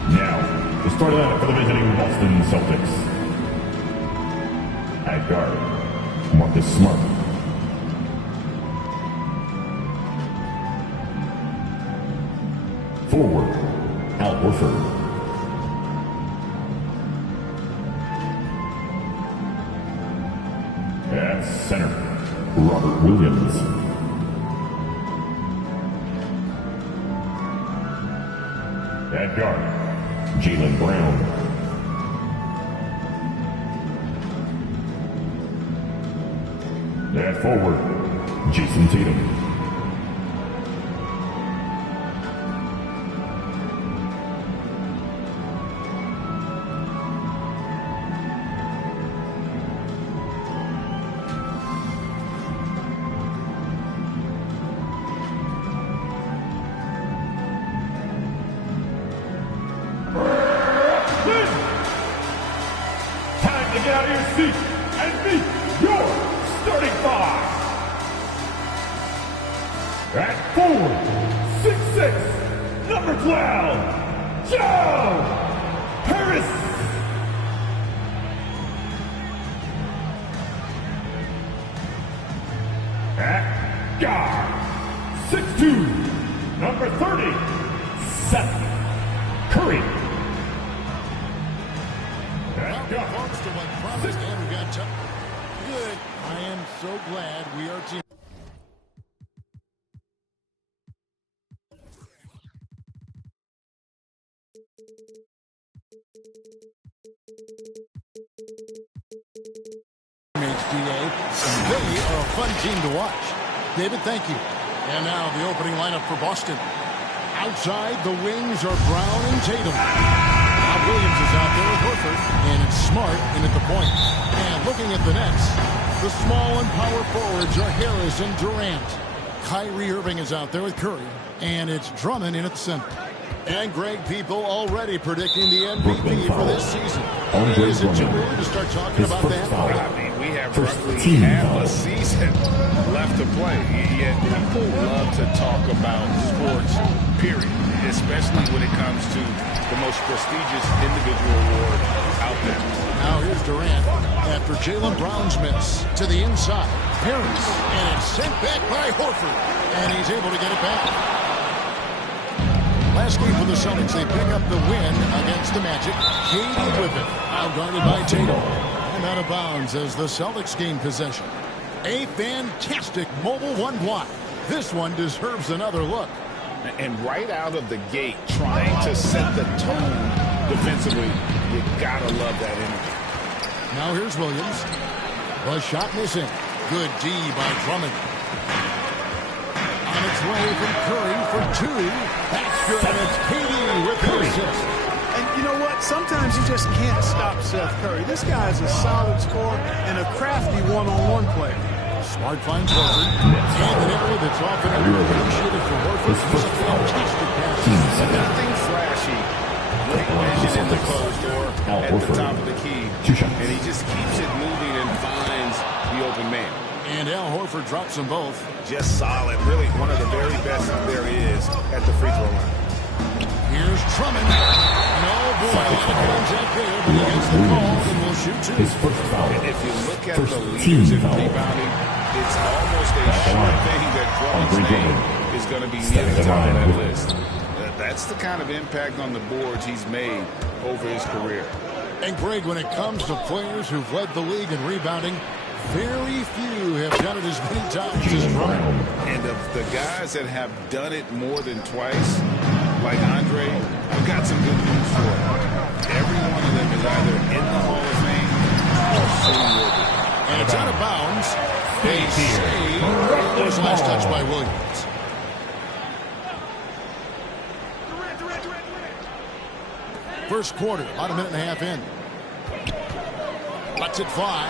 Now, the starting lineup for the visiting Boston Celtics. At guard, Marcus Smart. Forward, Al Horford. At center, Robert Williams. At guard, Jaylen Brown. At forward, Jason Tatum. Time to get out of your seat and meet your starting five. At forward, 6'6", number 12, Joe Harris. At guard, 6'2", number 30, Seth Curry. Close to what promised, and we got good. I am so glad we are team. HDA, they are a fun team to watch. David, thank you. And now the opening lineup for Boston. Outside, the wings are Brown and Tatum. Williams is out there with Horford, and it's Smart in at the point. And looking at the Nets, the small and power forwards are Harris and Durant. Kyrie Irving is out there with Curry, and it's Drummond in at the center. And Greg, people already predicting the MVP for this season. Is it too early to start talking about that? I mean, we have roughly half a season left to play. Yet people love to talk about sports, period, especially when it comes to the most prestigious individual award out there. Now here's Durant after Jaylen Brown's miss to the inside. Harris, and it's sent back by Horford, and he's able to get it back. Last game for the Celtics, they pick up the win against the Magic. Katie with it, outguarded by Tatum. And out of bounds as the Celtics gain possession. A fantastic mobile one block. This one deserves another look. And right out of the gate, trying to set the tone defensively, you gotta love that energy. Now here's Williams. The shot missing. Good D by Drummond. On its way from Curry for two. That's good, and it's KD with the assist. And you know what? Sometimes you just can't stop Seth Curry. This guy is a solid scorer and a crafty one-on-one player. Smart finds Horford. And an area that's often underappreciated for Horford. He's a fantastic passer. Nothing flashy. Great vision in the closed door at the top of the key. And he just keeps it moving and finds the open man. And Al Horford drops them both. Just solid. Really one of the very best there is at the free throw line. Here's Drummond. No boy, a lot of contact there, but he gets the call and will shoot two. His first foul. And if you look at the leaders in rebounding, it's almost a sure thing that Drummond's name is going to be near the top of that list. That's the kind of impact on the boards he's made over his career. And Greg, when it comes to players who've led the league in rebounding, very few have done it as many times as Drummond. And of the guys that have done it more than twice, like Andre, I've got some good news for him. Every one of them is either in the Hall of Fame or soon will be. And it's out of bounds. They say it was last touched by Williams. First quarter, about a minute and a half in. Lets it fly.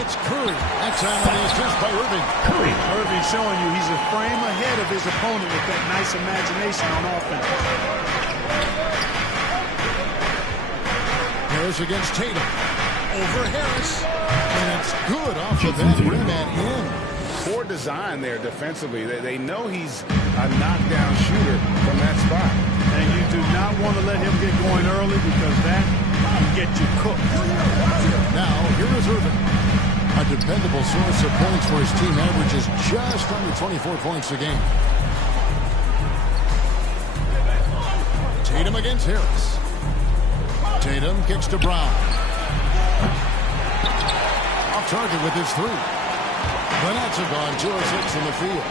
It's Curry. That time on the assist by Irving. Curry. Irving showing you he's a frame ahead of his opponent with that nice imagination on offense. Harris against Tatum. Over Harris. And it's good off the back rim and in. Poor design there defensively. They know he's a knockdown shooter from that spot. And you do not want to let him get point early because that can get you cooked. Now, here is Irvin. A dependable source of points for his team, averages just under 24 points a game. Tatum against Harris. Tatum kicks to Brown. Off target with his three. The Nets have gone 2 of 6 in the field.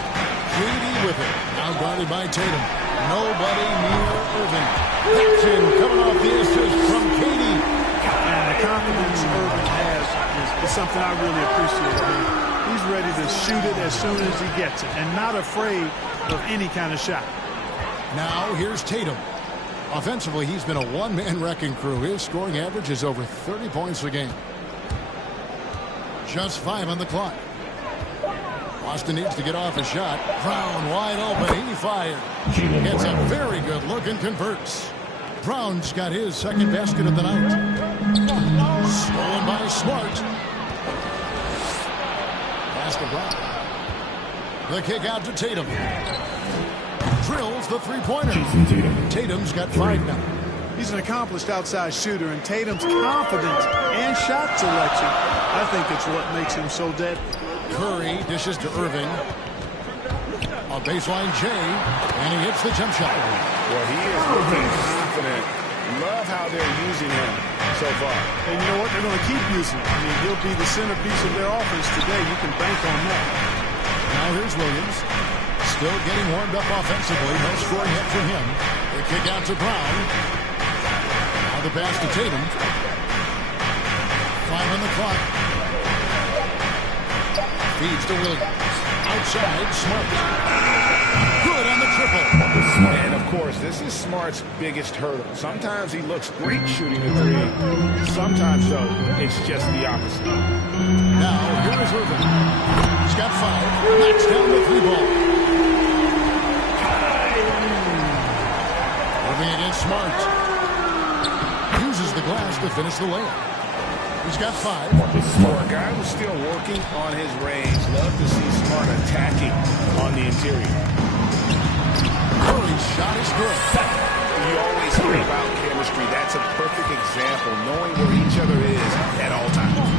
Greedy with it. Now guarded by Tatum. Nobody near Irvin. That's in, coming off the assist from Katie. And the confidence Irvin has is something I really appreciate. I mean, he's ready to shoot it as soon as he gets it and not afraid of any kind of shot. Now here's Tatum. Offensively, he's been a one-man wrecking crew. His scoring average is over 30 points a game. Just 5 on the clock. Boston needs to get off a shot. Brown wide open. He fired. Gets a very good look and converts. Brown's got his second basket of the night. Stolen by Smart. Pass to Brown. The kick out to Tatum. Drills the three-pointer. Tatum's got 5 now. He's an accomplished outside shooter, and Tatum's confidence and shot selection, I think it's what makes him so deadly. Curry dishes to Irving. A baseline J, and he hits the jump shot. Well, he is looking confident. Love how they're using him so far. And you know what? They're going to keep using him. I mean, he'll be the centerpiece of their offense today. You can bank on that. Now here's Williams. Still getting warmed up offensively. No scoring yet for him. The kick out to Brown. Now the pass to Tatum. 5 on the clock. Feeds to Williams. Outside, Smart. Good on the triple. And, of course, this is Smart's biggest hurdle. Sometimes he looks great shooting the three. Sometimes, though, it's just the opposite. Now, here is Irvin. He's got 5. Knocks down the 3-ball. Irving against Smart. Uses the glass to finish the layup. He's got 5. For a guy who's still working on his range, love to see Smart attacking on the interior. Curry's shot is good. You always hear about chemistry. That's a perfect example, knowing where each other is at all times.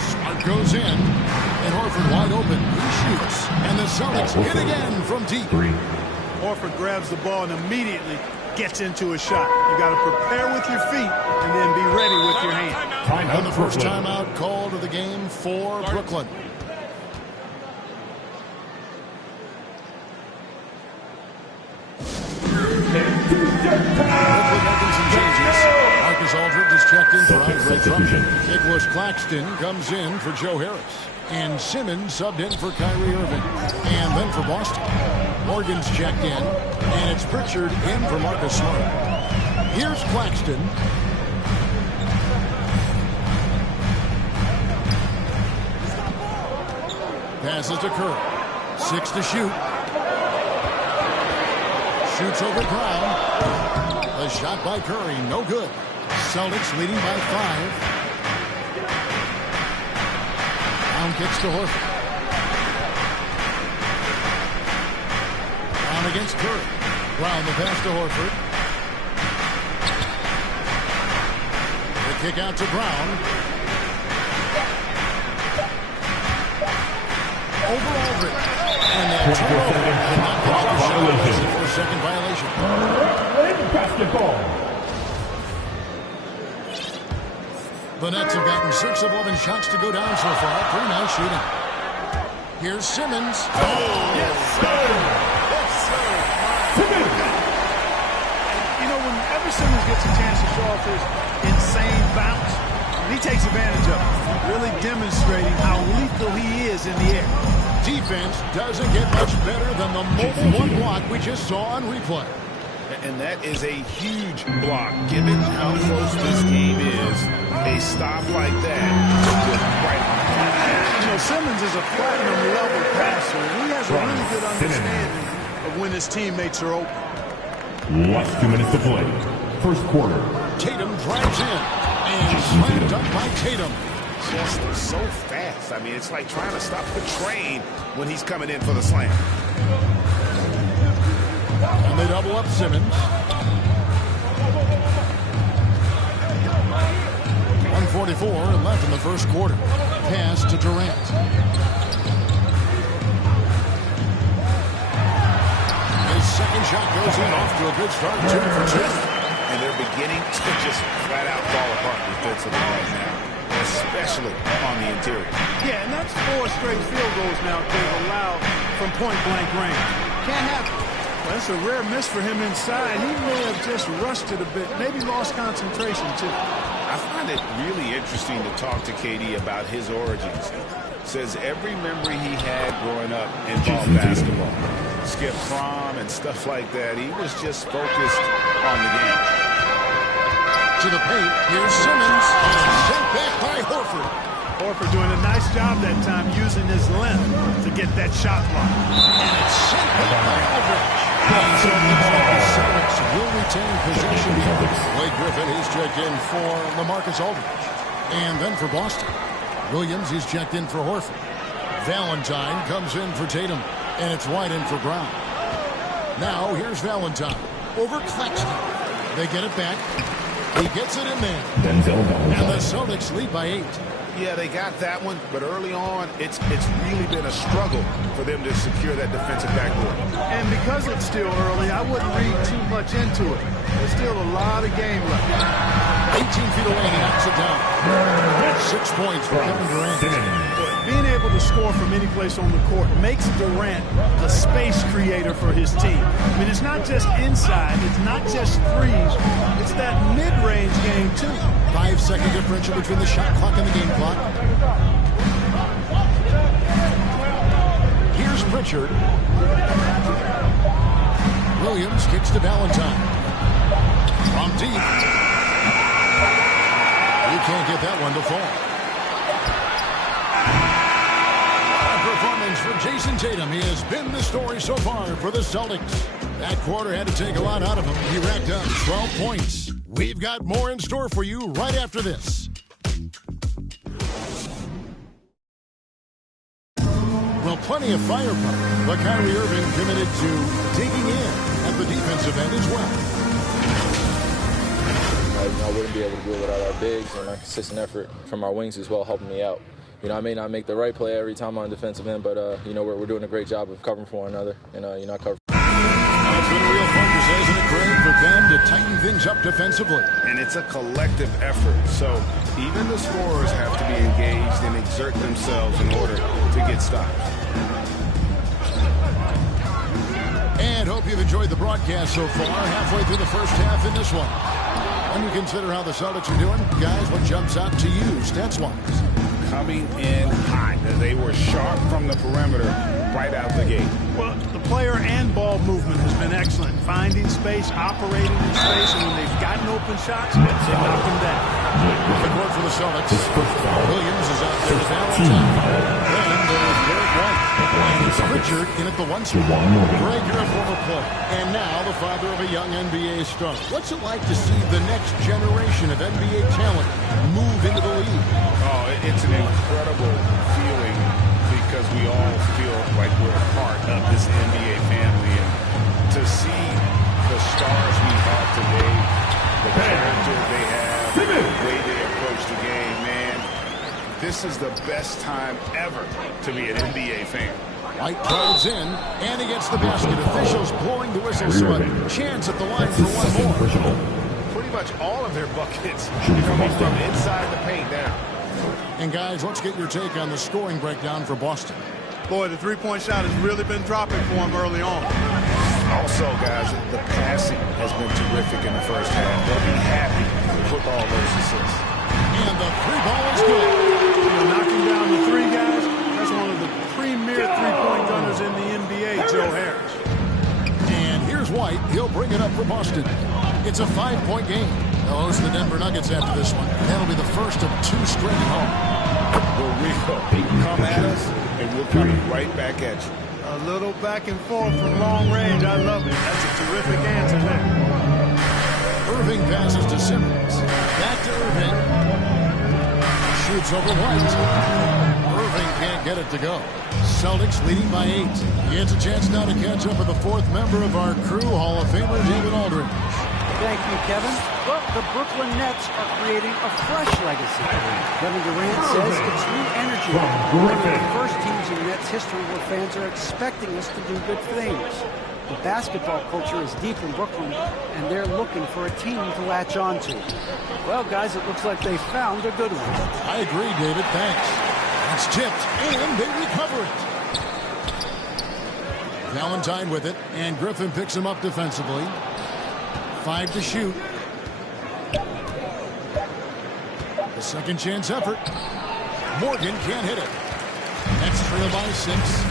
Smart goes in, and Horford wide open. He shoots, and the Celtics hit again from deep. Horford grabs the ball and immediately gets into a shot. You got to prepare with your feet and then be ready with your hand. And the first timeout call to the game for Brooklyn. Marcus Aldridge is checked in for Andre Drummond. Nicholas Claxton comes in for Joe Harris. And Simmons subbed in for Kyrie Irving. And then for Boston, Morgan's checked in. And it's Pritchard in for Marcus Smart. Here's Claxton. Passes to Curry. 6 to shoot. Shoots over Brown. The shot by Curry, no good. Celtics leading by 5. Brown kicks to Horford. Brown against Curry. Brown the pass to Horford. The kick out to Brown. Over Aldridge. And then turnover. For a second violation. Basketball. The Nets have gotten 6 of 11 shots to go down so far. Pretty nice shooting. Here's Simmons. Yes, sir. Yes, sir. You know, whenever Simmons gets a chance to show off his insane bounce, he takes advantage of it, really demonstrating how lethal he is in the air. Defense doesn't get much better than the mobile one block we just saw on replay. And that is a huge block. Given how close this game is, a stop like that is right on. You know, Simmons is a platinum-level passer, and he has a really good understanding of when his teammates are open. Last 2 minutes to play. First quarter. Tatum drives in, and slammed up by Tatum. Just so fast. I mean, it's like trying to stop the train when he's coming in for the slam. And they double up Simmons. 1:44 left in the first quarter. Pass to Durant. His second shot goes in, off to a good start, 2 for 2. And they're beginning to just flat out fall apart defensively right now, especially on the interior. Yeah, and that's 4 straight field goals now they've allowed from point-blank range. Can't happen. Well, that's a rare miss for him inside. He may have just rushed it a bit, maybe lost concentration too. I find it really interesting to talk to KD about his origins. Says every memory he had growing up involved basketball. Skip prom and stuff like that. He was just focused on the game. To the paint, here's Simmons. Sent back by Horford. Horford doing a nice job that time using his length to get that shot block. And it's sent back by Aldridge. So it looks like the Celtics will retain possession. Blake Griffin, he's checked in for LaMarcus Aldridge. And then for Boston, Williams, he's checked in for Horford. Valentine comes in for Tatum. And it's White in for Brown. Now here's Valentine over Claxton. They get it back. He gets it in there. And the Celtics lead by 8. Yeah, they got that one, but early on, it's really been a struggle for them to secure that defensive backboard. And because it's still early, I wouldn't read too much into it. There's still a lot of game left. 18 feet away, he knocks it down. 6 points for Kevin Durant. Being able to score from any place on the court makes Durant a space creator for his team. I mean, it's not just inside, it's not just threes, it's that mid-range game too. 5-second differential between the shot clock and the game clock. Here's Pritchard. Williams kicks to Valentine. From deep. You can't get that one to fall. Performance for Jason Tatum. He has been the story so far for the Celtics. That quarter had to take a lot out of him. He racked up 12 points. We've got more in store for you right after this. Well, plenty of firepower, but Kyrie Irving committed to digging in at the defensive end as well. I wouldn't be able to do it without our bigs and our consistent effort from our wings as well, helping me out. You know, I may not make the right play every time on defensive end, but, you know, we're doing a great job of covering for one another and, you know, cover. It's been a real focus, hasn't it, Craig, for them to tighten things up defensively. And it's a collective effort, so even the scorers have to be engaged and exert themselves in order to get stops. And hope you've enjoyed the broadcast so far, halfway through the first half in this one. When you consider how the Celtics are doing, guys, what jumps out to you stats-wise? Coming in hot. They were sharp from the perimeter right out the gate. Well, the player and ball movement has been excellent. Finding space, operating in space, and when they've gotten open shots, they knock them down. The court for the Celtics. Williams is out there with Valentine. Then there's Derek White. And it's Pritchard in at the 1 spot. Greg, you're a former player. And now the father of a young NBA star. What's it like to see the next generation of NBA talent move into the league? Oh, it's an incredible feeling because we all feel like we're a part of this NBA family. And to see the stars we have today, the character they have, the way they approach the game, man, this is the best time ever to be an NBA fan. White drives in, and he gets the basket. Officials blowing the whistle, so a chance at the line for one more. Pretty much all of their buckets coming from inside the paint now. And guys, let's get your take on the scoring breakdown for Boston. Boy, the three-point shot has really been dropping for him early on. Also, guys, the passing has been terrific in the first half. They'll be happy with all those assists. And the three ball is good. Knocking down the three, guys. That's one of the premier three-point gunners in the NBA, Joe Harris. And here's White. He'll bring it up for Boston. It's a 5-point game. They'll host the Denver Nuggets after this one. That'll be the first of 2 straight at home. Well, we'll come at us, and we'll come right back at you. A little back and forth from long range. I love it. That's a terrific answer there. Irving passes to Simmons. Back to Irving. Shoots over White. Irving can't get it to go. Celtics leading by 8. He gets a chance now to catch up with the fourth member of our crew, Hall of Famer David Aldridge. Thank you, Kevin. Well, the Brooklyn Nets are creating a fresh legacy. Kevin Durant says it's new energy. One of the first teams in Nets history where fans are expecting us to do good things. The basketball culture is deep in Brooklyn, and they're looking for a team to latch on to. Well, guys, it looks like they found a good one. I agree, David. Thanks. It's tipped, and they recover it. Valentine with it, and Griffin picks him up defensively. 5 to shoot. The second chance effort. Morgan can't hit it. Nets trail by 6.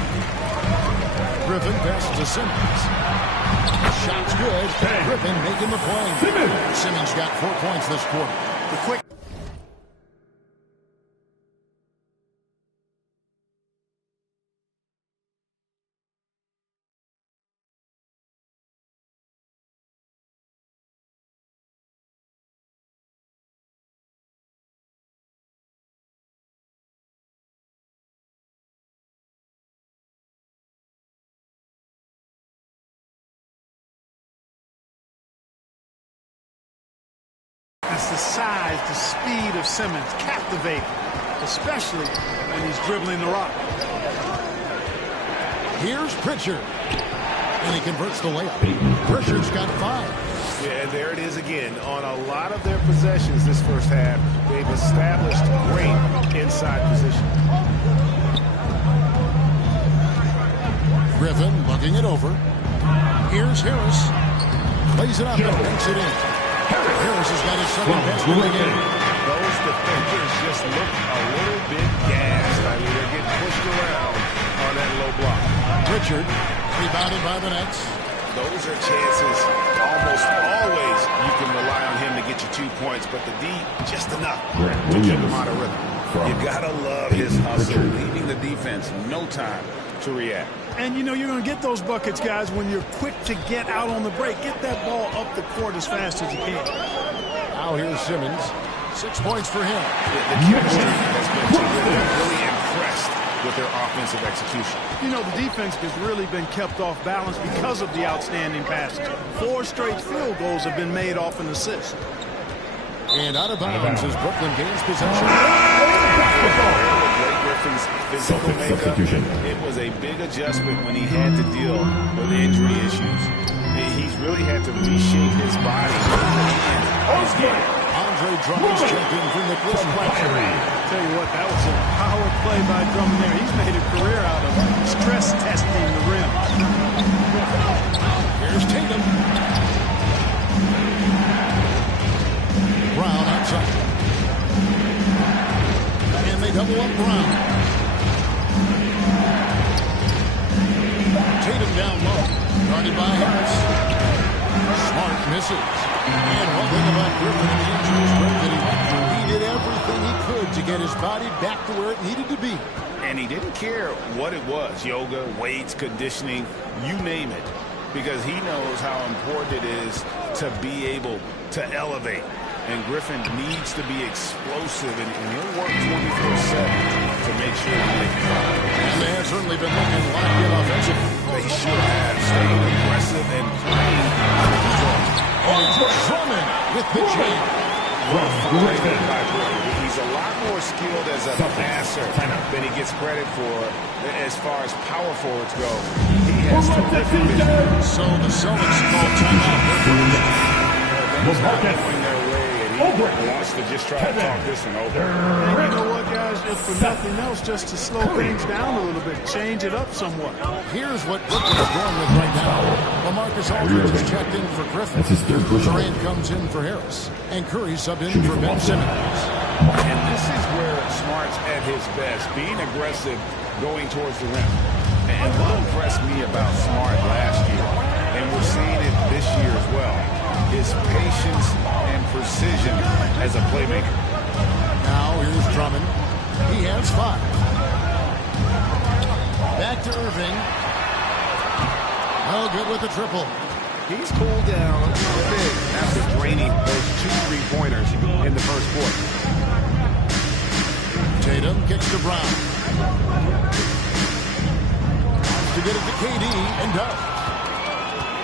Griffin passes to Simmons. Shot's good. Griffin making the play. Simmons got 4 points this quarter. The quick. It's the size, the speed of Simmons, captivating, especially when he's dribbling the rock. Here's Pritchard, and he converts the layup. Pritchard's got 5. Yeah, and there it is again. On a lot of their possessions this first half, they've established great inside position. Griffin looking it over. Here's Harris. Plays it up and makes it in. Harris has got his second best of the game. Those defenders just look a little bit gassed. I mean, they're getting pushed around on that low block. Pritchard rebounded by the Nets. Those are chances almost always you can rely on him to get you 2 points, but the D, just enough to keep him out of rhythm. You got to love his hustle, leaving the defense no time to react. And, you know, you're going to get those buckets, guys, when you're quick to get out on the break. Get that ball up the court as fast as you can. Now here's Simmons. 6 points for him. The chemistry has been terrific. I'm really impressed with their offensive execution. You know, the defense has really been kept off balance because of the outstanding passes. 4 straight field goals have been made off an assist. And out of bounds as Brooklyn gains possession. Griffin's physical makeup, it was a big adjustment when he had to deal with injury issues. He's really had to reshape his body and his game. Andre Drummond's checked in for Nicholas Claxton. Tell you what, that was a power play by Drummond there. He's made a career out of stress testing the rim. Here's Tatum. Brown outside. And they double up Brown. Tatum down low. Guarded by Harris. Smart misses. And one thing about Griffin in the injury break that he went through, he did everything he could to get his body back to where it needed to be. And he didn't care what it was, yoga, weights, conditioning, you name it, because he knows how important it is to be able to elevate. And Griffin needs to be explosive, and he'll work 24/7 to make sure he makes it. And they have certainly been looking locked in offensively. They should have stayed aggressive and playing under control. Drummond with the jam. He's a lot more skilled as a passer than he gets credit for as far as power forwards go. He has terrific vision. So the Celtics call timeout. Things not going their way. He wants to just try to talk this one over. And you know what, guys? If for nothing else, just to slow things down a little bit, change it up somewhat. Here's what Brooklyn's going with right now. LaMarcus Aldridge is checked in for Griffin. That's his third push. Durant comes in for Harris. And Curry subbed in for Ben Simmons. And this is where Smart's at his best, being aggressive, going towards the rim. And what impressed me about Smart last year, and we're seeing it this year as well, his patience and precision as a playmaker. Now here's Drummond. He has 5. Back to Irving. Oh, good with the triple. He's cooled down a bit after draining those 2 3-pointers in the first quarter. Tatum kicks to Brown. To get it to KD and does.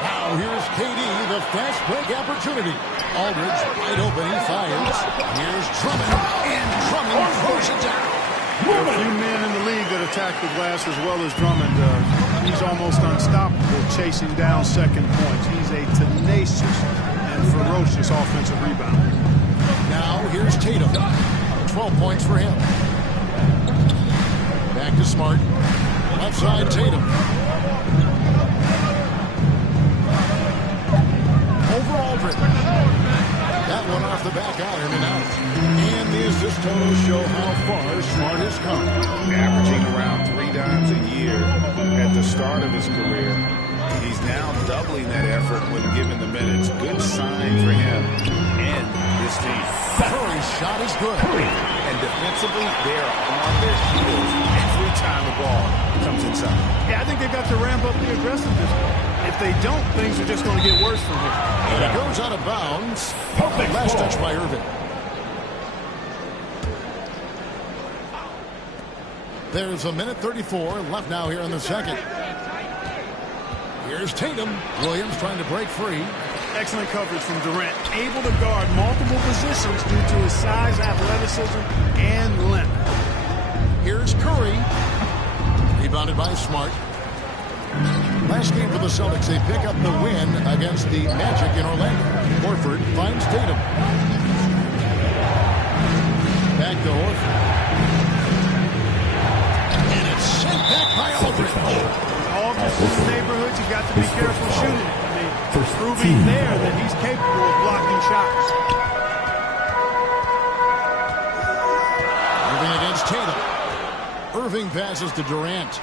Now here's KD, the fast break opportunity. Aldridge wide open, he fires. Here's Drummond, and Drummond throws it down. There are a few men in the league that attack the glass as well as Drummond does. He's almost unstoppable chasing down second points. He's a tenacious and ferocious offensive rebounder. Now here's Tatum. 12 points for him. Back to Smart. Left side Tatum. Over Aldridge. That one off the back iron and out. And the assist totals show how far Smart has come. Averaging around 3 dimes a year at the start of his career. He's now doubling that effort when given the minutes. Good sign for him and his team. Curry's shot is good. And defensively, they are on their heels every time the ball comes inside. Yeah, I think they've got to ramp up the aggressiveness. If they don't, things are just going to get worse from here. And it goes out of bounds. Last touch by Irving. There's a minute 34 left now here in the second. Here's Tatum. Williams trying to break free. Excellent coverage from Durant. Able to guard multiple positions due to his size, athleticism, and length. Here's Curry. Rebounded by Smart. Last game for the Celtics, they pick up the win against the Magic in Orlando. Horford finds Tatum. Back to Horford. And it's sent back by Aldridge. Aldridge in the neighborhood, you got to be careful shooting it. I mean, proving there that he's capable of blocking shots. Irving against Tatum. Irving passes to Durant.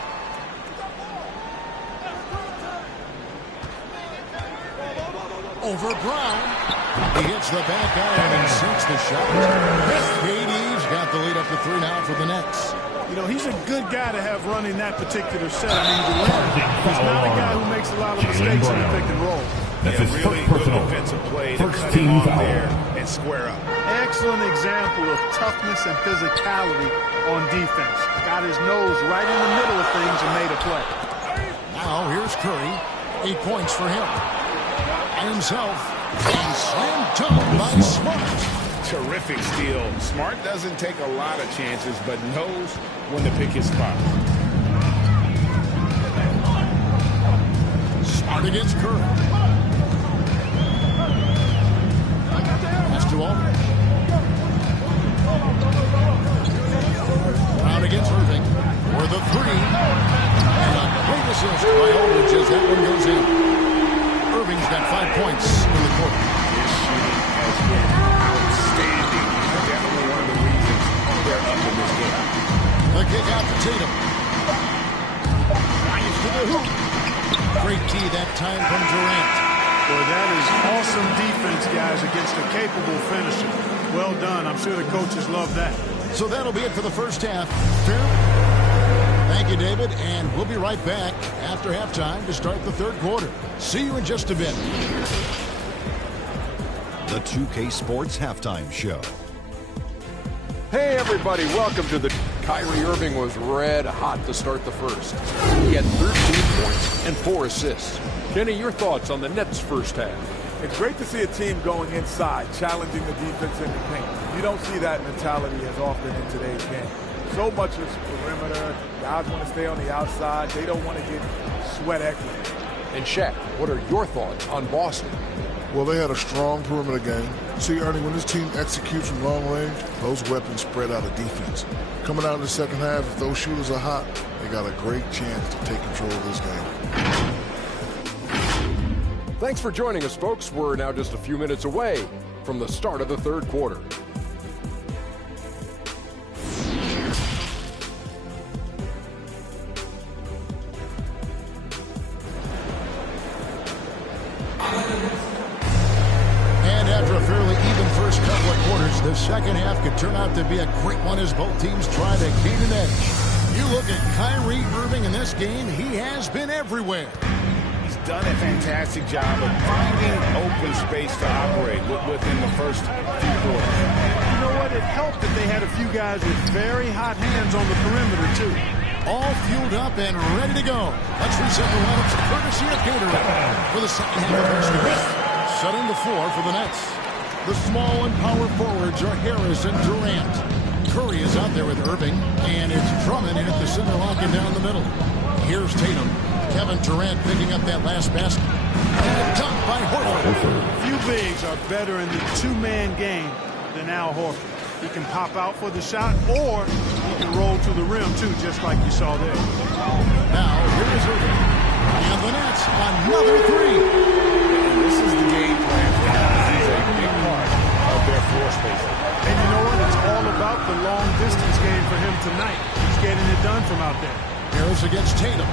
Over Brown. He hits the back iron and sinks the shot. KD's got the lead up to 3 now for the Nets. You know, he's a good guy to have running that particular set. I mean, Durant, he's not a guy who makes a lot of mistakes in the pick and roll. That's his really first good personal. defensive play to First cut team him off foul. there and square up. Excellent example of toughness and physicality on defense. Got his nose right in the middle of things and made a play. Now here's Curry. 8 points for him. By himself. And slam dunk by Smart. Terrific steal. Smart doesn't take a lot of chances, but knows when to pick his spot. Smart against Curry. Pass to Aldridge. Brown against Irving. For the 3. And a great assist by Aldridge as that one goes in. Irving's got 5 points in the quarter. His shooting has been outstanding. Definitely one of the reasons they're up in this game. The kick out to Tatum. Drives to the hoop. Great key that time from Durant. Boy, that is awesome defense, guys, against a capable finisher. Well done. I'm sure the coaches love that. So that'll be it for the first half. Fair. Thank you, David, and we'll be right back after halftime to start the third quarter. See you in just a bit. The 2K Sports Halftime Show. Hey everybody, welcome to the... Kyrie Irving was red hot to start the first. He had 13 points and 4 assists. Kenny, your thoughts on the Nets' first half? It's great to see a team going inside, challenging the defense in the paint. You don't see that mentality as often in today's game. So much is perimeter. Guys want to stay on the outside. They don't want to get sweat equity. And Shaq, what are your thoughts on Boston? Well, they had a strong perimeter game. See, Ernie, when this team executes from long range, those weapons spread out of defense. Coming out in the second half, if those shooters are hot, they got a great chance to take control of this game. Thanks for joining us, folks. We're now just a few minutes away from the start of the third quarter. And after a fairly even first couple of quarters, the second half could turn out to be a great one as both teams try to gain an edge. You look at Kyrie Irving in this game, he has been everywhere. He's done a fantastic job of finding open space to operate within the first few quarters. You know what? It helped that they had a few guys with very hot hands on the perimeter, too. All fueled up and ready to go. Let's reset the lineups courtesy of Gatorade for the second half of basketball. Setting the floor for the Nets. The small and power forwards are Harris and Durant. Curry is out there with Irving, and it's Drummond in at the center, locking down the middle. Here's Tatum. Kevin Durant picking up that last basket. And a dunk by Horford. Few bigs are better in the two-man game than Al Horford. He can pop out for the shot, or he can roll to the rim, too, just like you saw there. Now, here is Irving. And the Nets, another three. And this is the game plan for him. He's a big part of their floor spacing. And you know what? It's all about the long-distance game for him tonight. He's getting it done from out there. Harris against Tatum.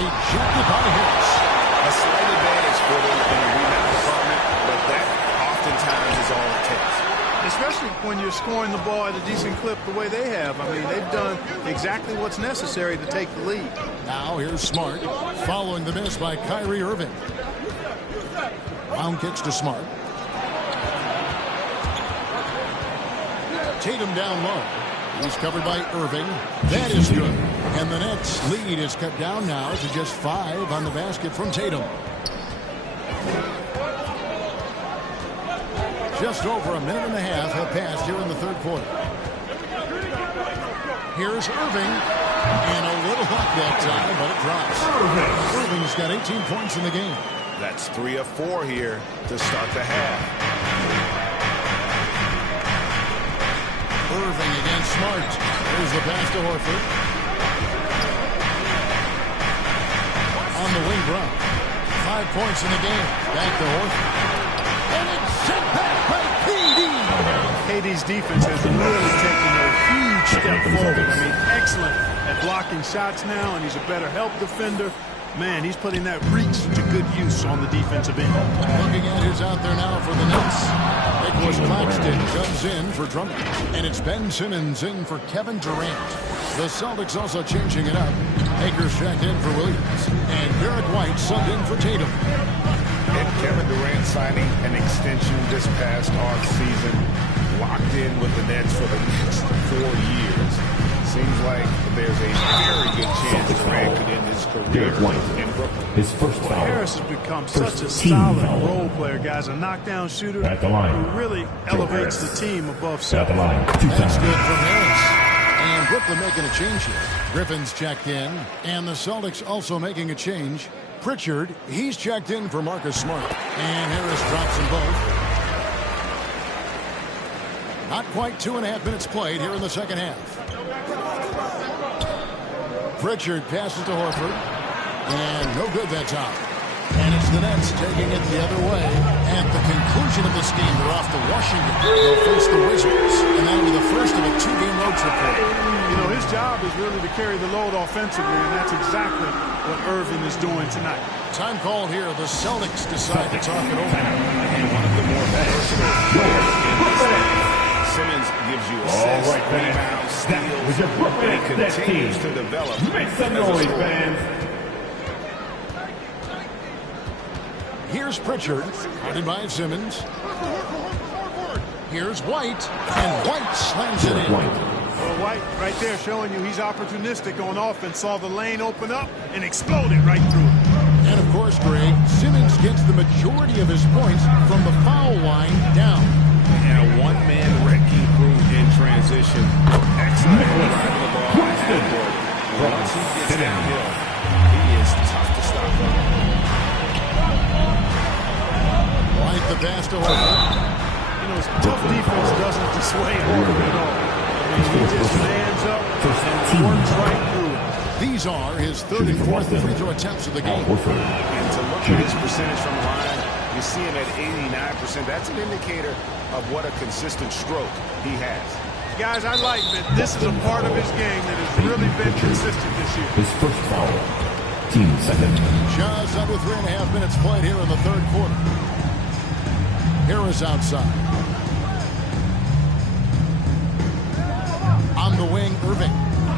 Rejected by Harris. A slight advantage for them in the rebound department, but that oftentimes is all it takes. Especially when you're scoring the ball at a decent clip the way they have. I mean, they've done exactly what's necessary to take the lead. Now here's Smart, following the miss by Kyrie Irving. Brown kicks to Smart. Tatum down low. He's covered by Irving. That is good. And the Nets' lead is cut down now to just 5 on the basket from Tatum. Just over a minute and a half have passed here in the third quarter. Here's Irving. And a little luck that time, but it drops. Irving's got 18 points in the game. That's 3 of 4 here to start the half. Irving against Smart. Here's the pass to Horford. On the wing, Brown. 5 points in the game. Back to Horford. And it's sent back by KD. KD's defense has really taken a huge step forward. I mean, excellent at blocking shots now, and he's a better help defender. Man, he's putting that reach to good use on the defensive end. Looking at who's out there now for the Nets. Nicholas Claxton comes in for Drummond. And it's Ben Simmons in for Kevin Durant. The Celtics also changing it up. Akers checked in for Williams. And Derek White subbed in for Tatum. And Kevin Durant signing an extension this past offseason. Locked in with the Nets for the next 4 years. Seems like there's a very good chance Durant could end his career in Brooklyn. His first foul. Harris has become such a solid role player, guys. A knockdown shooter At the line. who really elevates the team above self. At the line. 2 That's times. good from Harris. And Brooklyn making a change here. Griffin's checked in. And the Celtics also making a change. Pritchard, he's checked in for Marcus Smart. And Harris drops them both. Not quite 2.5 minutes played here in the second half. Pritchard passes to Horford. And no good that time. And it's the Nets taking it the other way. At the conclusion of this game, they're off to Washington. They'll face the Wizards. And that'll be the first of a 2-game road trip for them. You know, his job is really to carry the load offensively, and that's exactly what Irving is doing tonight. Time called here. The Celtics decide to talk it over. And one of the more versatile players in this league. Simmons gives you assists, rebounds, steals, and he continues to develop. Make some noise, fans. Here's Pritchard, guarded by Simmons. Here's White, and White slams it in. Well, White right there showing you he's opportunistic on offense. Saw the lane open up and exploded right through it. And of course, Greg, Simmons gets the majority of his points from the foul line down. And a one-man wrecking crew in transition. Excellent driving the ball at half court. Once he gets downhill, he is tough to stop. White the pass to Horford. You know, tough defense doesn't dissuade Horford at all. I mean, he just stands up and works right through it. These are his third and fourth free throw attempts of the game. And to look at his percentage from the line, you see him at 89%. That's an indicator of what a consistent stroke he has. Guys, I like that this is a part of his game that has really been consistent this year. His first foul. Team second. Just under 3.5 minutes played here in the third quarter. Harris outside. On the wing, Irving.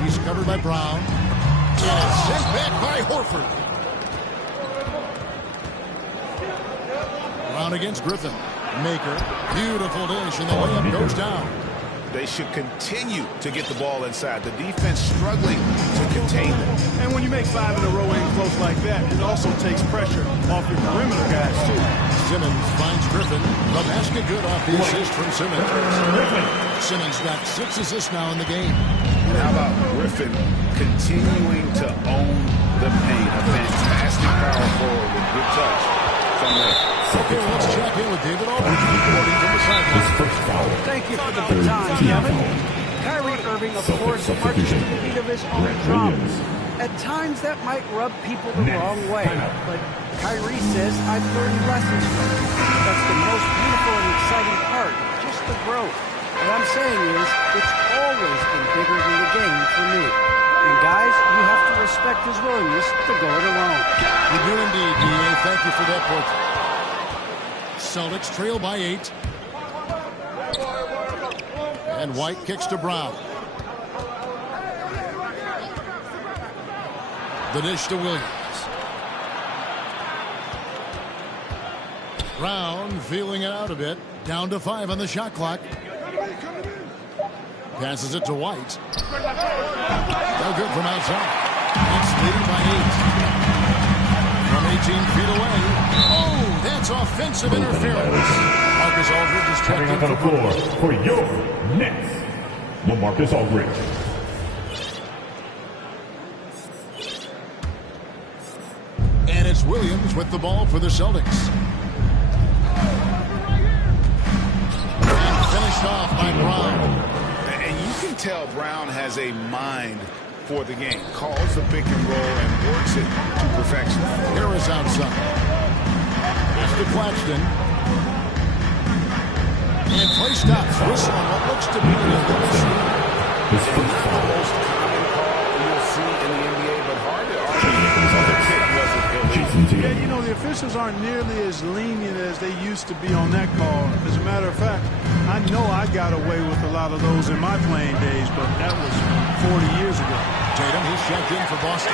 He's covered by Brown. And it's sent back by Horford. Brown against Griffin. Maker, beautiful dish, and the layup goes down. They should continue to get the ball inside. The defense struggling to contain them. And when you make 5 in a row in close like that, it also takes pressure off your perimeter guys, too. Simmons finds Griffin. The basket good off the assist from Simmons. Simmons got 6 assists now in the game. And how about Griffin continuing to own the paint? A fantastic power forward with good touch from there. Okay, let's check in with David Aldridge reporting from the sideline. Thank you for the baton, Kevin. Kyrie Irving, of course, marches to the beat of his own drum. At times, that might rub people the wrong way, but Kyrie says, I've learned lessons from it. That's the most beautiful and exciting part, just the growth. What I'm saying is, it's always been bigger than the game for me. And guys, you have to respect his willingness to go it alone. We do indeed, D.A. Thank you for that portrait. Celtics trail by 8. And White kicks to Brown. The dish to Williams. Brown feeling it out a bit. Down to 5 on the shot clock. Passes it to White. No good from outside. It's leading by 8. From 18 feet away. Oh, that's offensive interference. Marcus Aldridge is checked in on the floor for your Nets, LaMarcus Aldridge. And it's Williams with the ball for the Celtics. And finished off by Brown. And you can tell Brown has a mind for the game. Calls the pick and roll and works it to perfection. Harris outside. It's to Claxton. And play stops. Whistle on what looks to be His first foul. The most common call you'll see in the NBA, but hard to argue. Yeah, you know, the officials aren't nearly as lenient as they used to be on that call. As a matter of fact, I know I got away with a lot of those in my playing days, but that was 40 years ago. Tatum, he's checked in for Boston.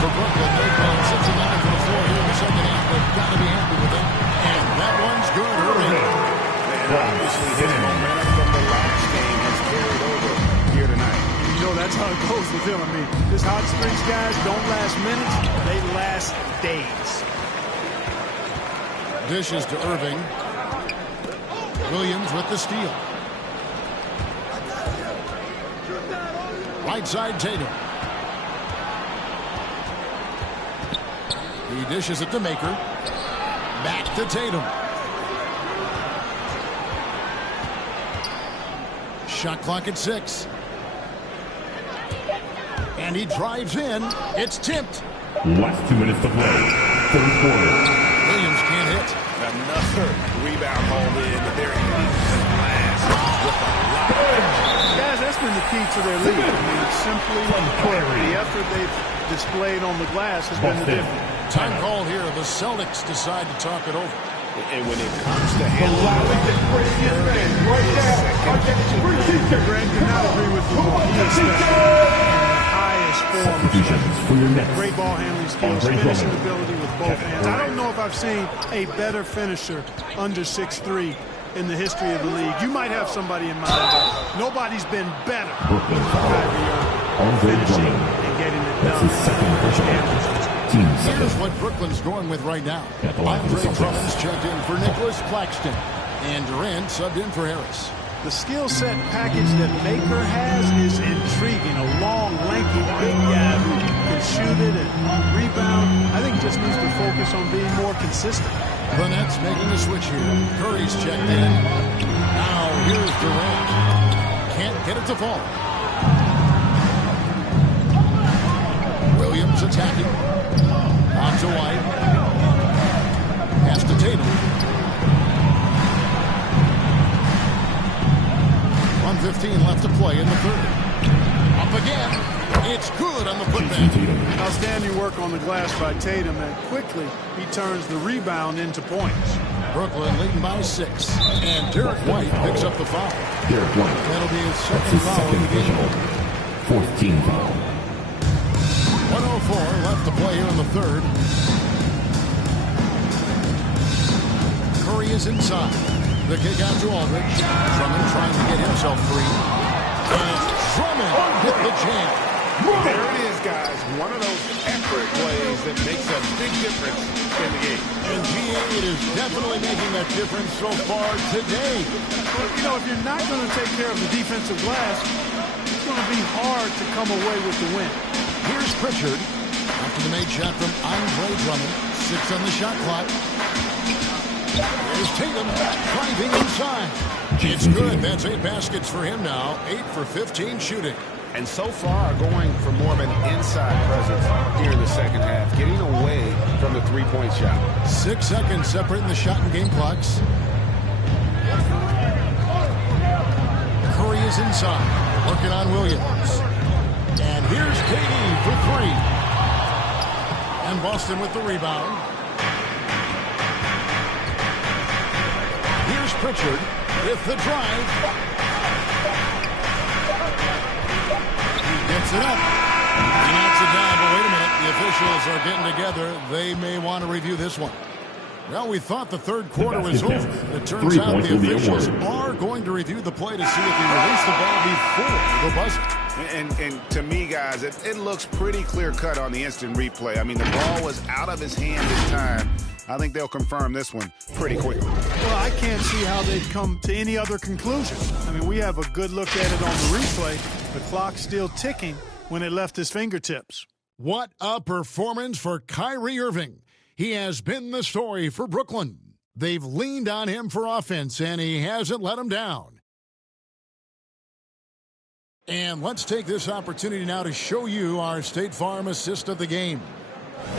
For Brooklyn, they've gone 6 and 9 for the floor here in the second half. They've got to be happy with that. And that one's good. Obviously, his momentum from the last game has carried over here tonight. You know, that's how it goes with him. I mean, his hot streaks, guys, don't last minutes. They last days. Dishes to Irving. Williams with the steal. Right side Tatum. He dishes it to Maker. Back to Tatum. Shot clock at 6. And he drives in. It's tipped. Last 2 minutes to play. Third quarter. Williams can't hit. Another rebound hauled in, but they're hitting the glass with a lot. Guys, that's been the key to their lead. I mean, simply the effort they've displayed on the glass has been the difference. Time call here. The Celtics decide to talk it over. And when it comes to handling Greg cannot agree with you more. He is the highest form of great ball handling skills, finishing ability with both hands. I don't know if I've seen a better finisher under 6'3" in the history of the league. You might have somebody in mind, but nobody's been better than Kyrie finishing and getting it done. Here's what Brooklyn's going with right now. Andre Drummond's checked in for Nicholas Claxton. And Durant subbed in for Harris. The skill set package that Maker has is intriguing. A long, lanky, big guy who can shoot it and rebound. I think just needs to focus on being more consistent. The Nets making a switch here. Curry's checked in. Now here's Durant. Can't get it to fall. Williams attacking. On to White. Pass to Tatum. 1:15 left to play in the third. Up again. It's good on the putback. Outstanding work on the glass by Tatum, and quickly he turns the rebound into points. Brooklyn leading by 6. And Derek White picks up the foul. Derek White. That'll be his second foul in the game. 4th team foul. 1:04 left to play here in the third. Curry is inside. The kick out to Aldridge. Drummond trying to get himself free. And Drummond hit the jam. There it is, guys. One of those effort plays that makes a big difference in the game. And GA, it is definitely making a difference so far today. Well, you know, if you're not going to take care of the defensive glass, it's going to be hard to come away with the win. Here's Pritchard. After the made shot from Andre Drummond. 6 on the shot clock. There's Tatum driving inside. It's good. That's 8 baskets for him now. 8 for 15 shooting. And so far going for more of an inside presence here in the second half, getting away from the three-point shot. 6 seconds separating the shot and game clocks. Curry is inside, working on Williams. And here's KD for 3. And Boston with the rebound. Here's Pritchard with the drive. Gets it up. He knocks it down, but wait a minute. The officials are getting together. They may want to review this one. Well, we thought the third quarter was over. It turns out the officials are going to review the play to see if he released the ball before the buzzer. And to me, guys, it looks pretty clear-cut on the instant replay. I mean, the ball was out of his hand this time. I think they'll confirm this one pretty quickly. Well, I can't see how they'd come to any other conclusion. I mean, we have a good look at it on the replay. The clock's still ticking when it left his fingertips. What a performance for Kyrie Irving. He has been the story for Brooklyn. They've leaned on him for offense, and he hasn't let them down. And let's take this opportunity now to show you our State Farm assist of the game.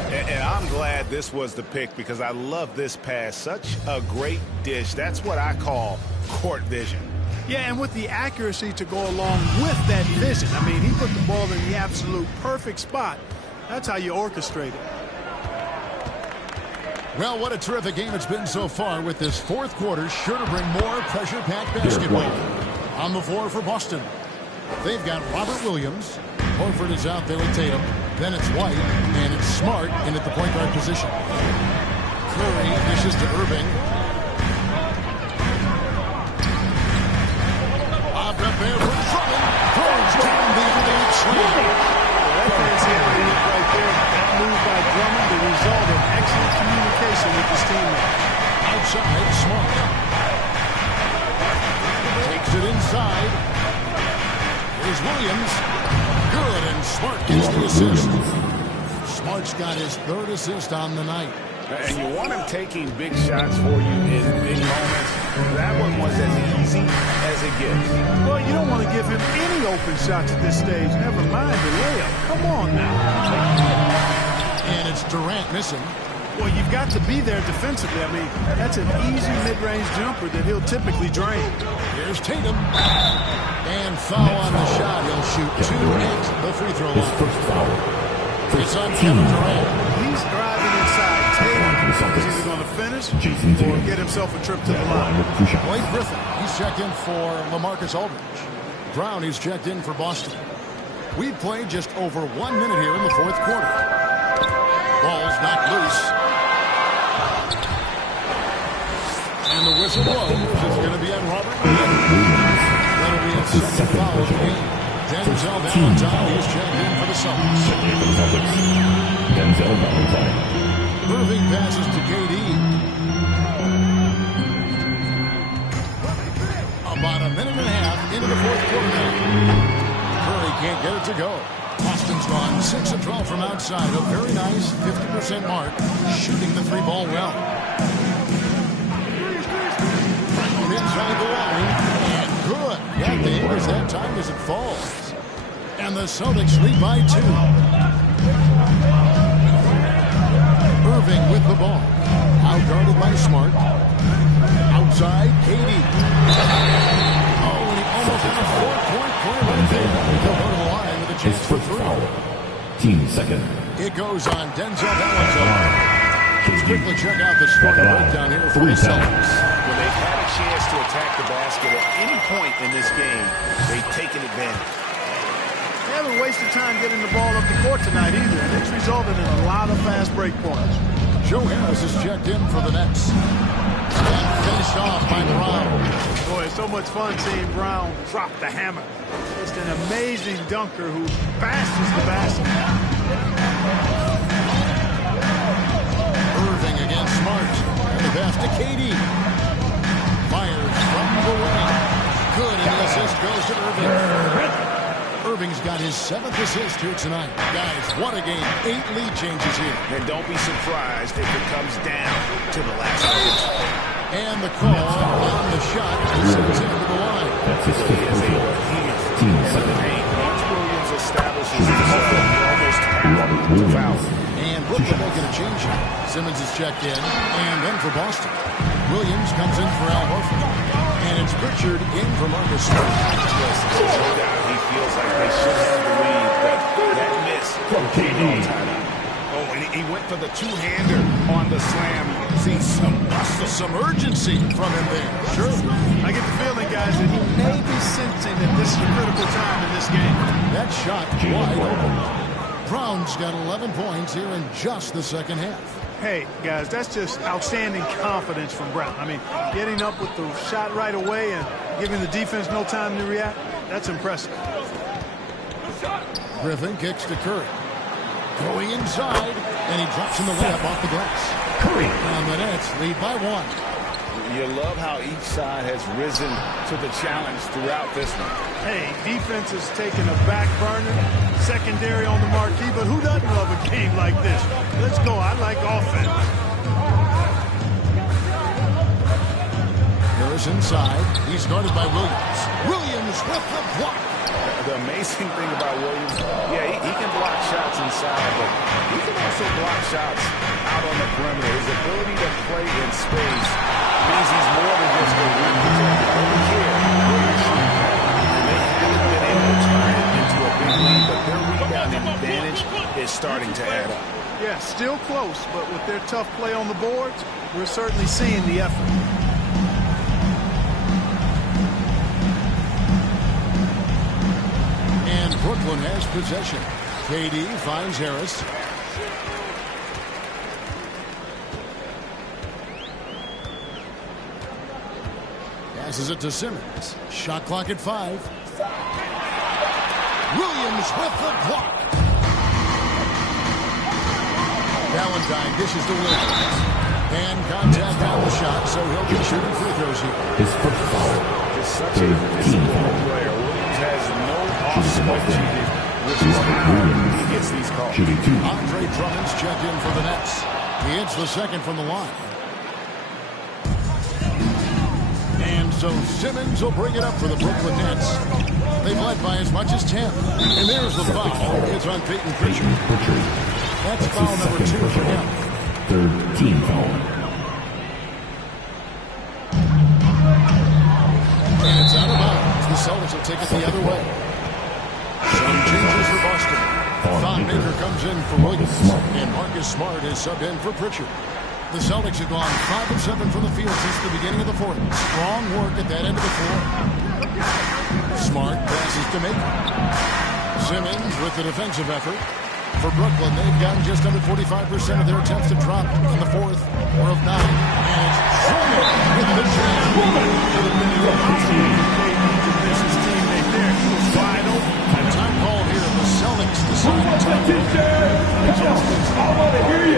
And I'm glad this was the pick because I love this pass. Such a great dish. That's what I call court vision. Yeah, and with the accuracy to go along with that vision. I mean, he put the ball in the absolute perfect spot. That's how you orchestrate it. Well, what a terrific game it's been so far with this fourth quarter. Sure to bring more pressure-packed basketball. On the floor for Boston, they've got Robert Williams. Horford is out there with Tatum. Then it's White, and it's Smart in at the point guard position. Curry dishes to Irving. Bobbed up there for Drummond. Throws down the elite slam. That fancy alley-oop right there. That move by Drummond, the result of excellent communication with his teammates. Outside, Smart. Takes it inside. Here's Williams. Good, and Smart gets the assist. Smart's got his third assist on the night. And you want him taking big shots for you in big moments. That one was as easy as it gets. Well, you don't want to give him any open shots at this stage. Never mind the layup. Come on now. And it's Durant missing. Well, you've got to be there defensively. I mean, that's an easy mid-range jumper that he'll typically drain. Here's Tatum. And foul on the shot. He'll shoot 2 at the free throw line. It's on Kevin Durant. He's driving inside. Tatum is either going to finish or get himself a trip to the line. Blake Griffin, he's checked in for LaMarcus Aldridge. Brown, he's checked in for Boston. We've played just over 1 minute here in the fourth quarter. Ball's knocked loose. And the whistle blows. It's going to be on Robert Williams. That'll be his second foul of the game. Denzel Valentine, he's checked in for the Celtics. Denzel Valentine. Irving passes to KD. About a minute and a half into the fourth quarter now. Curry can't get it to go. Boston's gone 6 of 12 from outside. A very nice 50% mark. Shooting the 3-ball well. Brown inside the line. And good. Got the Ingles that time as it falls. And the Celtics lead by 2. Irving with the ball. Outguarded by Smart. Outside, KD. Oh, and he almost had a 4-point play right there. He'll go to the line with a chance for 3. Team second. It goes on Denzel Valentine. Let's quickly check out the scoring breakdown here for the Celtics. When they've had a chance to attack the basket at any point in this game, they've taken advantage. They haven't wasted time getting the ball up the court tonight either, and it's resulted in a lot of fast break points. Joe Harris is checked in for the Nets. And finished off by Brown. Boy, it's so much fun seeing Brown drop the hammer. Just an amazing dunker who bashes the basket. Irving against Smart. And the pass to KD. Fires from the wing. Good, and the assist goes to Irving. Irving's got his 7th assist here tonight. Guys, what a game. 8 lead changes here. And don't be surprised if it comes down to the last minute. And the call on the shot sends him to the line. That's his fifth. Team paint. Once Williams establishes himself, almost the foul. And Brooklyn making a change here. Simmons is checked in. And then for Boston, Williams comes in for Al Horford. And it's Pritchard in for Marcus Smart. Yes, no doubt he feels like they should have the lead, but that miss from KD. Oh, and he went for the two-hander on the slam. See some urgency from him there. Sure. I get the feeling, guys, that he may be sensing that this is a critical time in this game. That shot wide open. Brown's got 11 points here in just the second half. Hey, guys, that's just outstanding confidence from Brown. I mean, getting up with the shot right away and giving the defense no time to react, that's impressive. Griffin kicks to Curry. Going inside, and he drops in the layup off the glass. Curry. And the Nets lead by 1. You love how each side has risen to the challenge throughout this one. Hey, defense has taken a back burner, secondary on the marquee, but who doesn't love a game like this? Let's go. I like offense. Harris inside. He's guarded by Williams. Williams with the block. The amazing thing about Williams, yeah, he can block shots inside, but he can also block shots out on the perimeter. His ability to play in space means he's more than just a rim protector. Over here, and they haven't been able to turn it into a big lead, but their rebounding advantage is starting to add up. Yeah, still close, but with their tough play on the boards, we're certainly seeing the effort. Brooklyn has possession. KD finds Harris. Passes it to Simmons. Shot clock at 5. Williams with the block. Valentine dishes to Williams. And contact on the shot, so he'll be shooting free throws here. His first foul. Just such a disciplined player. Williams has no off-spot cheating, which is how he gets these calls. Andre Drummond's checked in for the Nets. He hits the second from the line. And so Simmons will bring it up for the Brooklyn Nets. They've led by as much as 10. And there's the foul. It's on Peyton Pritchard. That's foul number 2 for him. Third team foul. And it's out of bounds. The Celtics will take it the other way. Some changes for Boston. Thon Maker comes in for Williams. And Marcus Smart is subbed in for Pritchard. The Celtics have gone 5 of 7 from the field since the beginning of the fourth. Strong work at that end of the floor. Smart passes to Maker. Simmons with the defensive effort. For Brooklyn, they've gotten just under 45% of their attempts to drop in the fourth, or of 9. And it's Drummond with the jam. His teammate there, he was wide open. Time call here. The Celtics decide to I want to hear you.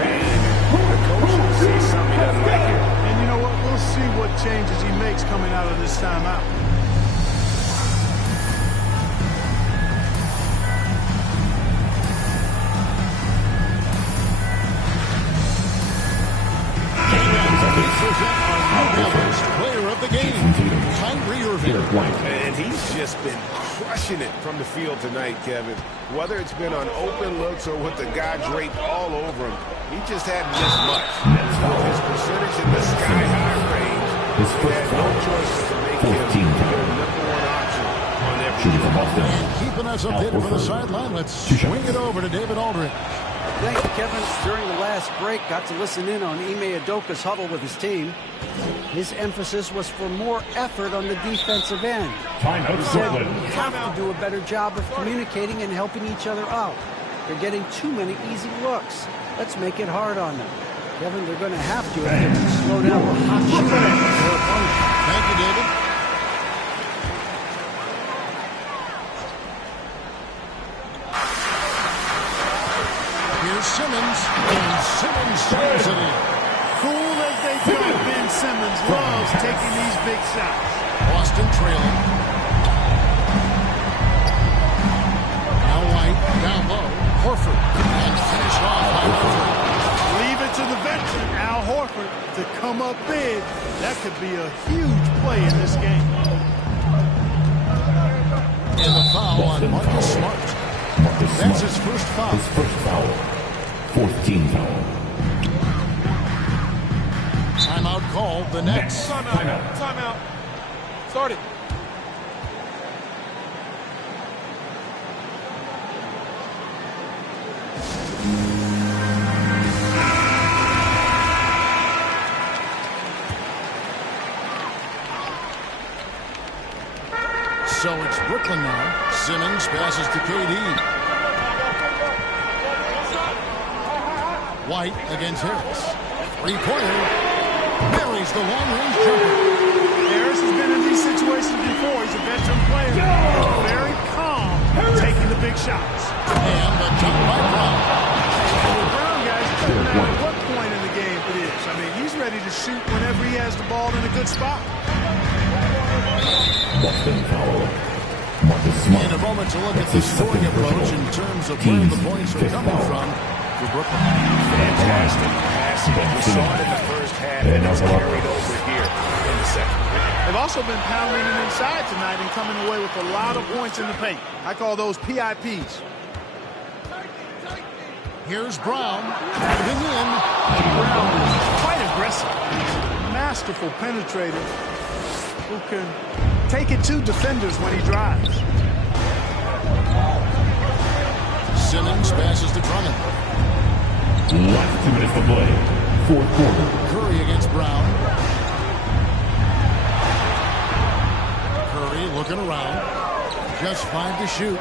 The coach sees something he doesn't like it. And you know what? We'll see what changes he makes coming out of this timeout. Player of the game, Kyrie Irving. And he's just been crushing it from the field tonight, Kevin. Whether it's been on open looks or with the guy draped all over him, he just hadn't missed much. With his percentage in the sky-high range, he had no choice to make him their #1 option on every play. And keeping us updated from the sideline, let's swing it over to David Aldridge. Thank you, Kevin. During the last break, got to listen in on Ime Udoka's huddle with his team. His emphasis was for more effort on the defensive end. He said we have to do a better job of communicating and helping each other out. They're getting too many easy looks. Let's make it hard on them. Kevin, they're going to have to if they can slow down the hot shooting of their opponent. Thank you, David. Here's Simmons, and Simmons saves it in. Cool as they go, Ben Simmons loves taking these big shots. Boston trailing. Now White, down low. Horford, and finished off by Horford. Leave it to the veteran, Al Horford, to come up big. That could be a huge play in this game. And the foul on Marcus Smart. That's his first foul. His first foul. Fourth team foul. Timeout called. The Nets. Timeout. Timeout. Start it. So it's Brooklyn now. Simmons passes to KD. White against Harris. Three-pointer. Buries the long-range jumper. Harris has been in these situations before. He's a veteran player. Very calm, taking the big shots. And the jump by Brown. The Brown guys, it doesn't matter what point in the game it is. I mean, he's ready to shoot whenever he has the ball in a good spot. Boston foul. Marcus Smart. In a moment to look at the scoring approach in terms of where the points are coming from for Brooklyn. Fantastic passing. We saw it in the first half, and it's carried over here in the second. They've also been pounding it inside tonight and coming away with a lot of points in the paint. I call those PIPs. Here's Brown. Driving in. Brown is quite aggressive. Masterful penetrator who can take it to defenders when he drives. Simmons passes to Drummond. Last 2 minutes to play. Fourth quarter. Curry against Brown. Curry looking around. Just 5 to shoot.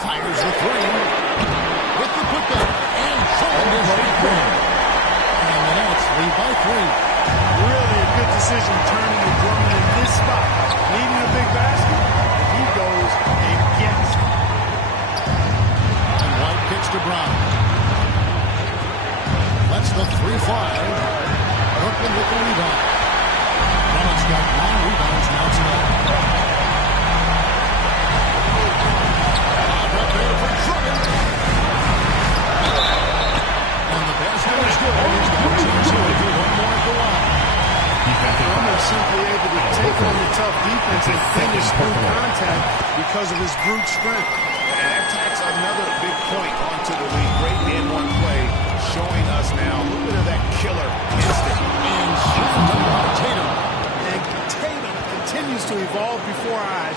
Fires the three. With the putback. And fouled his right wing. And the Nets lead by 3. Really a good decision turning to Drummond in this spot. Needing a big basket. He goes and gets it. And White kicks to Brown. That's the 3-5. Brooklyn with the rebound. Drummond's got 9 rebounds now tonight. Up there for Drummond. And the basket is good. He's got a chance here to do one more at the line. Drummond simply able to take on the tough defense and finish through contact because of his brute strength. And that tacks another big point onto the lead. Great in-one play, showing us now a little bit of that killer instinct. And slammed down by Tatum. And Tatum continues to evolve before our eyes.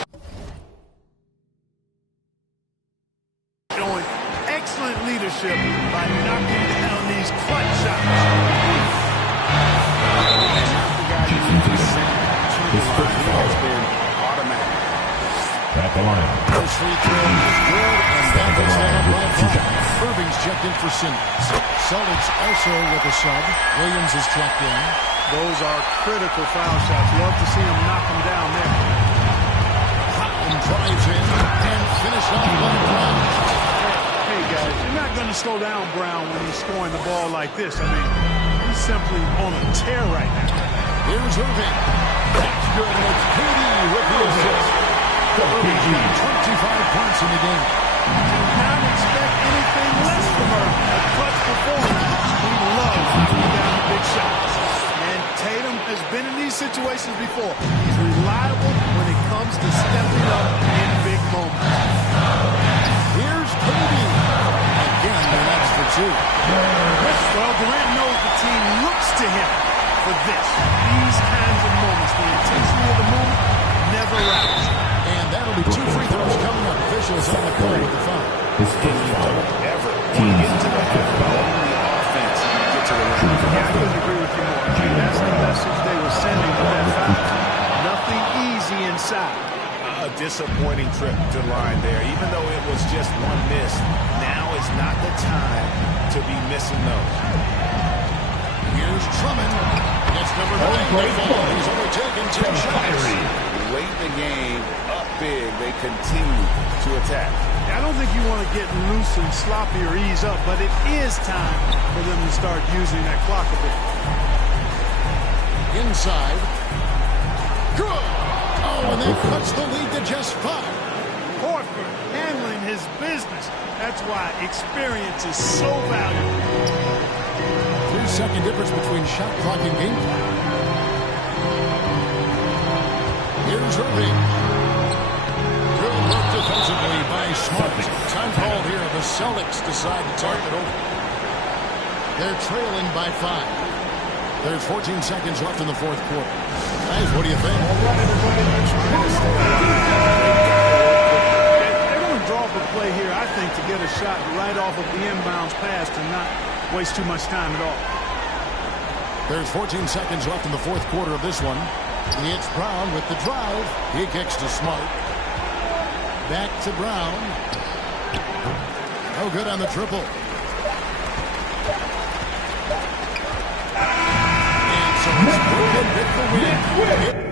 Showing excellent leadership by knocking down these clutch shots. His first foul. Automatic. At the line. First free throw is good, and that gets that up by 5. Irving's checked in for Simmons. Celtics also with a sub. Williams is checked in. Those are critical foul shots. Love to see him knock them down there. Cotton drives in and finished off by Brown. Hey, guys, you're not going to slow down Brown when he's scoring the ball like this. I mean, he's simply on a tear right now. Here's Irving. That's good, and it's KD with the assist. Irving's got 25 points in the game. Do not expect anything less from Irving. A clutch performance. He loves knocking down the big shots. And Tatum has been in these situations before. He's reliable when it comes to stepping up in big moments. Here's KD. Again, the Nets for 2. Well, Durant knows the team looks to him for this. These kinds of moments, the intensity of the moment, never wraps. And that'll be 2 free throws coming up. Officials on the court with the foul. His fifth foul. Team fifth foul. The offense get to the rim. I couldn't agree with you more. That's the message they were sending with that foul. Nothing easy inside. A disappointing trip to the line there. Even though it was just one miss, now is not the time to be missing those. Here's Drummond. Gets number 9 to fall. He's only taken 10 shots. Late in the game, up big, they continue to attack. I don't think you want to get loose and sloppy or ease up, but it is time for them to start using that clock a bit. Inside. Good. Oh, and that cuts the lead to just 5. Horford handling his business. That's why experience is so valuable. 3-second difference between shot clock and game clock. Here's Irving. Good work defensively by Smart. Time called here. The Celtics decide to talk it over. They're trailing by 5. There's 14 seconds left in the fourth quarter. Guys, what do you think? They're going to draw up a play here, I think, to get a shot right off of the inbounds pass to not waste too much time at all. There's 14 seconds left in the fourth quarter of this one. It's Brown with the drive. He kicks to Smart. Back to Brown. No good on the triple. And so it's Brooklyn with the win.